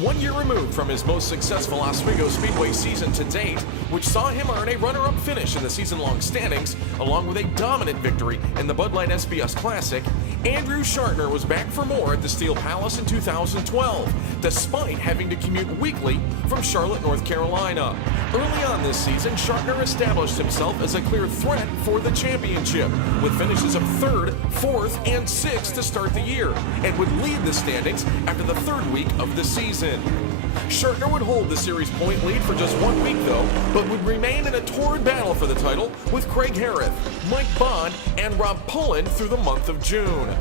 1 year removed from his most successful Oswego Speedway season to date, which saw him earn a runner-up finish in the season-long standings, along with a dominant victory in the Bud Light SBS Classic, Andrew Schartner was back for more at the Steel Palace in 2012, despite having to commute weekly from Charlotte, North Carolina. Early on this season, Schartner established himself as a clear threat for the championship, with finishes of 3rd, 4th, and 6th to start the year, and would lead the standings after the 3rd week of the season. Schartner would hold the series point lead for just 1 week though, but would remain in a torrid battle for the title with Kreig Heroth, Mike Bond, and Rob Pullen through the month of June.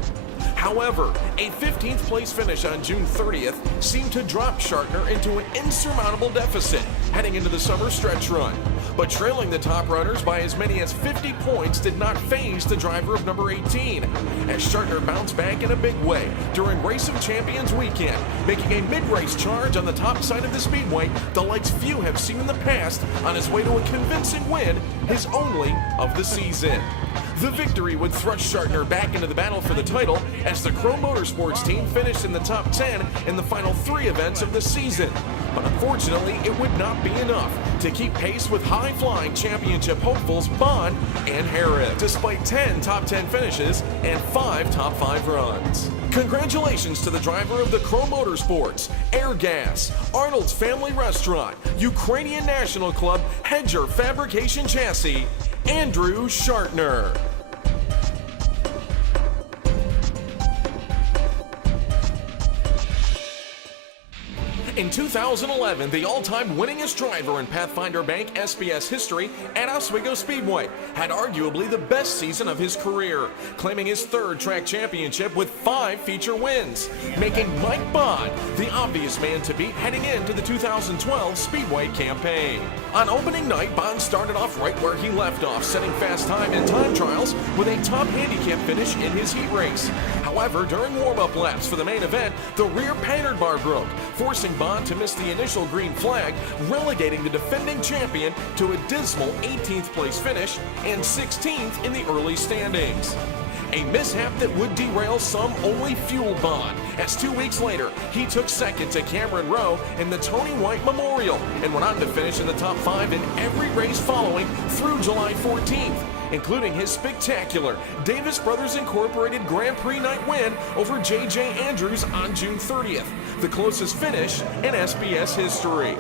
However, a 15th place finish on June 30th seemed to drop Schartner into an insurmountable deficit heading into the summer stretch run. But trailing the top runners by as many as 50 points did not faze the driver of number 18, as Schartner bounced back in a big way during Race of Champions weekend, making a mid-race charge on the top side of the Speedway, the likes few have seen in the past, on his way to a convincing win, his only of the season. The victory would thrust Schartner back into the battle for the title as the Kreig Motorsports team finished in the top 10 in the final 3 events of the season. But unfortunately, it would not be enough to keep pace with high-flying championship hopefuls Bond and Heroth, despite 10 top 10 finishes and 5 top 5 runs. Congratulations to the driver of the Kreig Motorsports, Air Gas, Arnold's Family Restaurant, Ukrainian National Club, Hedger Fabrication Chassis, Andrew Schartner. In 2011, the all-time winningest driver in Pathfinder Bank SBS history at Oswego Speedway had arguably the best season of his career, claiming his 3rd track championship with 5 feature wins, making Mike Bond the obvious man to beat heading into the 2012 Speedway campaign. On opening night, Bond started off right where he left off, setting fast time in time trials with a top handicap finish in his heat race. However, during warm-up laps for the main event, the rear pattern bar broke, forcing Bond to miss the initial green flag, relegating the defending champion to a dismal 18th place finish and 16th in the early standings. A mishap that would derail some only fueled Bond, as 2 weeks later, he took 2nd to Cameron Rowe in the Tony White Memorial and went on to finish in the top 5 in every race following through July 14th, including his spectacular Davis Brothers Incorporated Grand Prix night win over J.J. Andrews on June 30th, the closest finish in SBS history.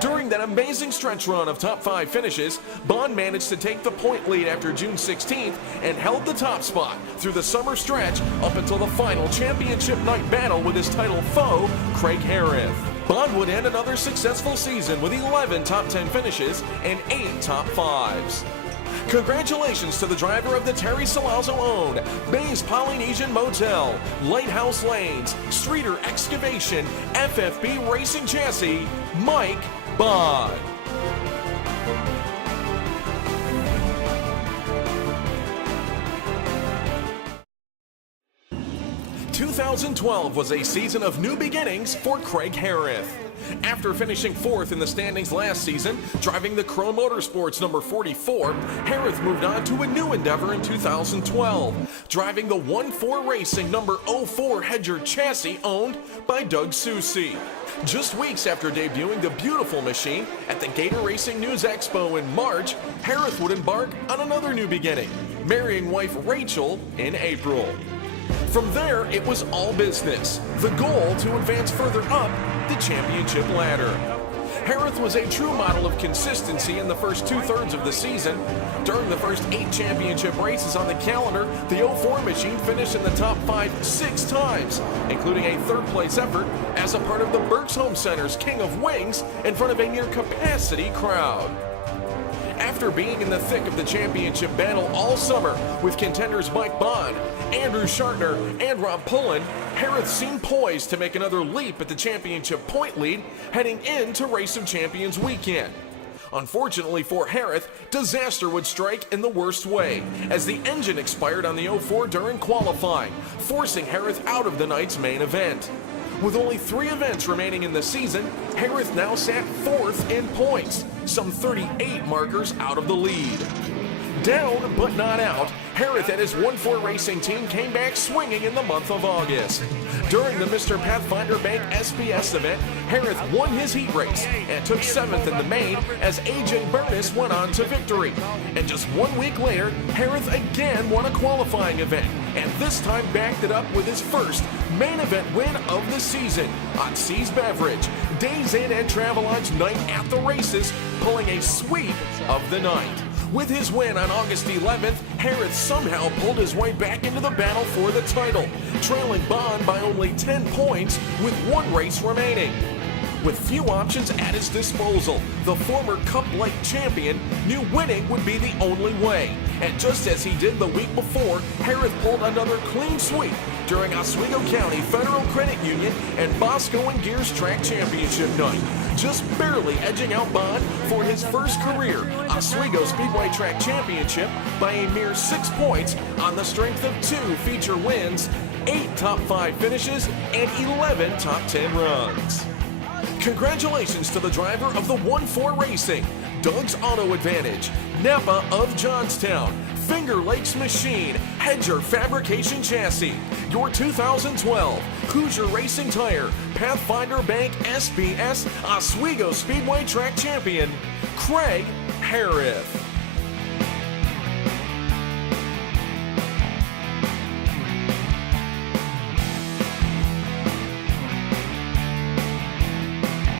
During that amazing stretch run of top 5 finishes, Bond managed to take the point lead after June 16th and held the top spot through the summer stretch up until the final championship night battle with his title foe, Kreig Heroth. Bond would end another successful season with 11 top 10 finishes and 8 top 5s. Congratulations to the driver of the Terry Salazzo-owned Bays Polynesian Motel, Lighthouse Lanes, Streeter Excavation, FFB Racing Chassis, Mike Bond. 2012 was a season of new beginnings for Kreig Heroth. After finishing 4th in the standings last season, driving the Kreig Motorsports number 44, Heroth moved on to a new endeavor in 2012, driving the 1-4 Racing number 04 Hedger chassis owned by Doug Susie. Just weeks after debuting the beautiful machine at the Gator Racing News Expo in March, Heroth would embark on another new beginning, marrying wife Rachel in April. From there, it was all business, the goal to advance further up the championship ladder. Heroth was a true model of consistency in the first 2/3 of the season. During the first 8 championship races on the calendar, the 04 machine finished in the top 5 6 times, including a 3rd place effort as a part of the Berks Home Center's King of Wings in front of a near capacity crowd. After being in the thick of the championship battle all summer with contenders Mike Bond, Andrew Schartner, and Rob Pullen, Heroth seemed poised to make another leap at the championship point lead heading into Race of Champions weekend. Unfortunately for Heroth, disaster would strike in the worst way, as the engine expired on the 04 during qualifying, forcing Heroth out of the night's main event. With only 3 events remaining in the season, Heroth now sat 4th in points, some 38 markers out of the lead. Down but not out, Heroth and his 1-4 racing team came back swinging in the month of August. During the Mr. Pathfinder Bank SBS event, Heroth won his heat race and took 7th in the main as AJ Burness went on to victory. And just 1 week later, Heroth again won a qualifying event, and this time backed it up with his first main event win of the season on C's Beverage. Days in at Travelodge night at the races, pulling a sweep of the night. With his win on August 11th, Heroth somehow pulled his way back into the battle for the title, trailing Bond by only 10 points with 1 race remaining. With few options at his disposal, the former Cup Light champion knew winning would be the only way. And just as he did the week before, Heroth pulled another clean sweep during Oswego County Federal Credit Union and Bosco and Gears Track Championship night, just barely edging out Bond for his first career Oswego Speedway Track Championship by a mere 6 points on the strength of 2 feature wins, 8 top 5 finishes, and 11 top 10 runs. Congratulations to the driver of the 1-4 Racing, Doug's Auto Advantage, Napa of Johnstown, Finger Lakes Machine, Hedger Fabrication Chassis, your 2012 Hoosier Racing Tire, Pathfinder Bank SBS Oswego Speedway Track Champion, Kreig Heroth.